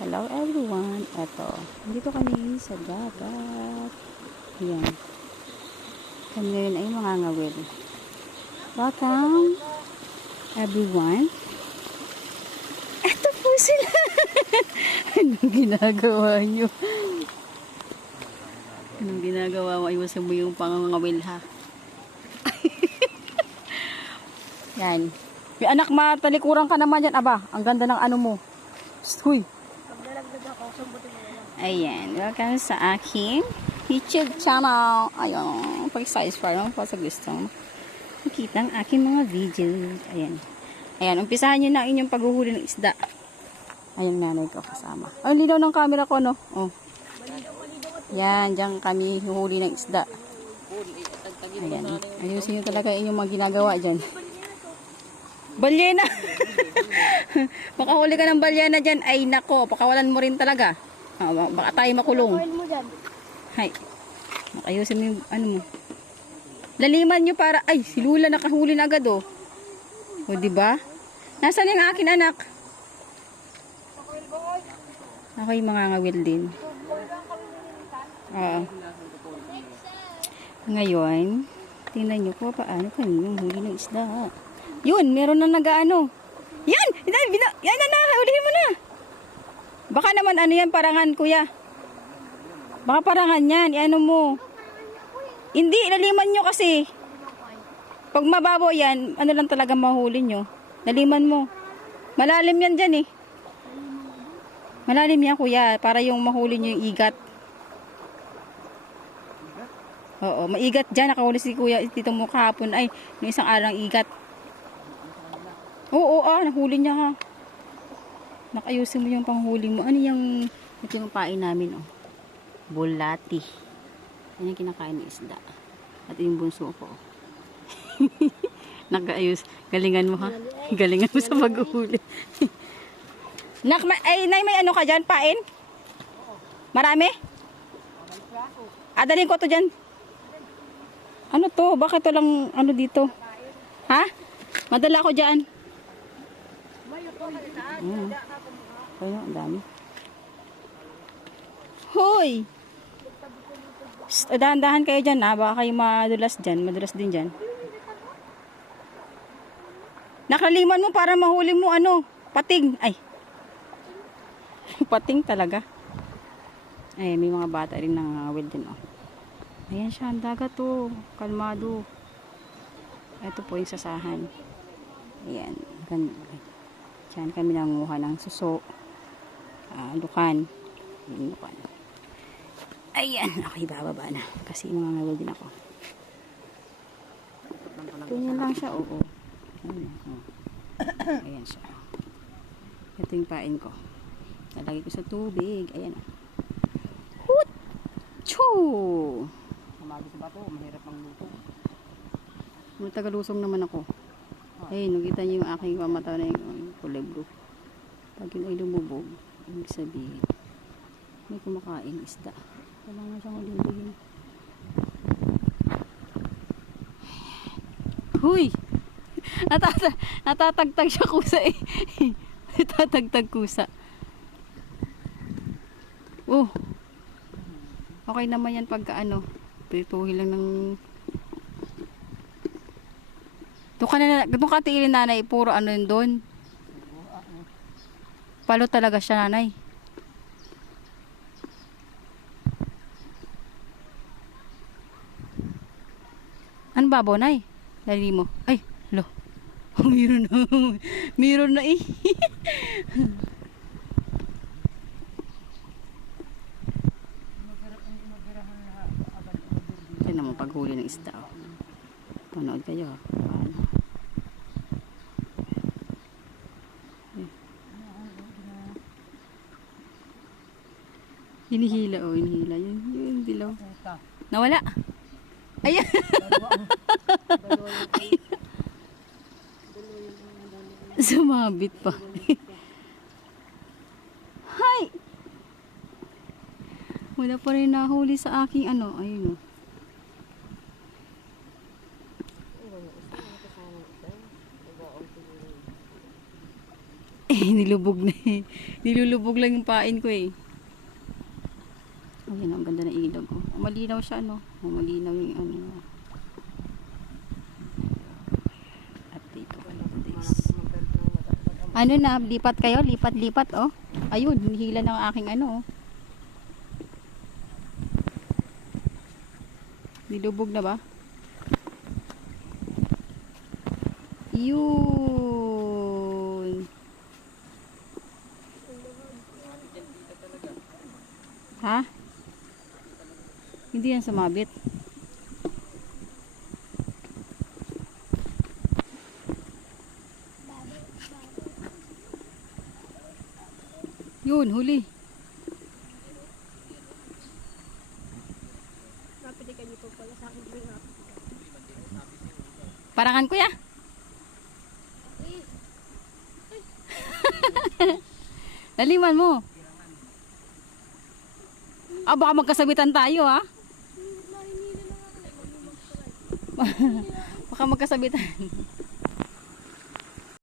Hello everyone. Eto, dito kami sa dagat. Ayan. Kami ngayon ay mangangawil. Welcome everyone. Eto po sila. Anong ginagawa nyo? Anong ginagawa mo? Iwasan mo yung pangangawil ha. Yan. May anak, matalikuran ka naman yan. Aba, ang ganda ng ano mo. Huy. Ayan, welcome sa aking YouTube channel. Ayun, pag-size para po sa gustong makita ang aking mga videos. Ayan. Ayan, umpisahan nyo na inyong paghuhuli ng isda. Ayan, nanay ko kasama. Ay, linaw ng camera ko, no? Oh. Yan, dyan kami huhuli ng isda. Ayan, ayusin nyo talaga inyong mga ginagawa dyan. Balyena! Makahuli ka ng balyena dyan. Ay, nako, pakawalan mo rin talaga. Baka tayo makulong. Hay. Ayusin mo yung ano mo. Laliman nyo para, ay, si Lula nakahuli na agad, oh. O, diba? Nasaan yung akin anak? Ako yung mangangawil din. Oo. Ngayon, tingnan nyo po paano kaninong huli ng isda. Yun, meron na nag-ano. Yan! Yan na, ulihin mo na. Baka naman ano yan, parangan kuya. Baka parangan yan, ano mo. Hindi, laliman nyo kasi. Pag mababaw yan, ano lang talaga mahuli nyo. Laliman mo. Malalim yan dyan eh. Malalim yan kuya, para yung mahuli nyo yung igat. Oo, maigat dyan. Nakahuli si kuya dito mo kahapon. Ay, yung isang arang igat. Oo, nahuli niya ha. Nakayusin mo yung panghuli mo. Ano yung, ito yung pain namin, oh. Bulati. Yan yung kinakain ng isda. At yung bunso ko. Nakaayos. Galingan mo ha. Galingan mo sa paghuhuli. Ay, nay, may ano ka dyan? Pain? Marami? Dalhin ko to dyan. Ano to? Bakit to lang, ano dito? Ha? Madala ko dyan. Ayun, ang dami. Hoy! Dahan-dahan kayo dyan ha. Baka kayo madulas dyan. Madulas din dyan. Nakaliman mo para mahuli mo ano. Pating. Ay. Pating talaga. Ay, may mga bata rin nangangawil din oh. Ayan siya. Ang dagat oh. Kalmado. Ito po yung sasahan. Ayan. Ganda. Diyan kami nanguha ng suso. Lukan. Lukan. Ayan. Okay, bababa na. Kasi mangangawil din ako. Ganyan lang siya. Oo. Ayan, oh. Ayan siya. Ito yung pain ko. Lalagay ko sa tubig. Ayan. Hut! Choo! Mamagi sa bato. Mahirap ang luto. Magtagalusong naman ako. Ay, nakita niyo yung aking pamataw na yung kulay blue. Pag yun ay lumubog, ibig sabihin, may kumakain isda. Kailangan siyang ulindigin. Huy! Natatagtag siya kusa eh. Natatagtag kusa. Oh! Okay naman yan pagka prituhin lang ng doon ka tiilin nanay, puro ano yun doon. Palo talaga siya nanay. Ano babaw nay? Dali mo. Ay, lo. Meron na. Meron na eh. Ito naman paghuli ng isda. Panood kayo. Paano? Hinihila oh, hinihila. Yung dilaw. Nawala. Ayan. Sumabit pa. Hay! Wala pa rin nahuli sa aking ayun oh. nilubog na eh. Nilulubog lang yung pain ko eh. Ayan, ang ganda ng ilog. Oh. Malinaw siya, no? Oh, malinaw yung ano. Update ko lang this. Ano na, lipat kayo? Lipat, oh. Ayun, hila ng aking ano, oh. Nilubog na ba? Yun. Ha? Hindi yan sumabit. Yun, huli. Napili ka dito pala sa akin. Parangan kuya. Laliman mo. Ah, baka magkasabitan tayo, ha? Baka magkasabitan.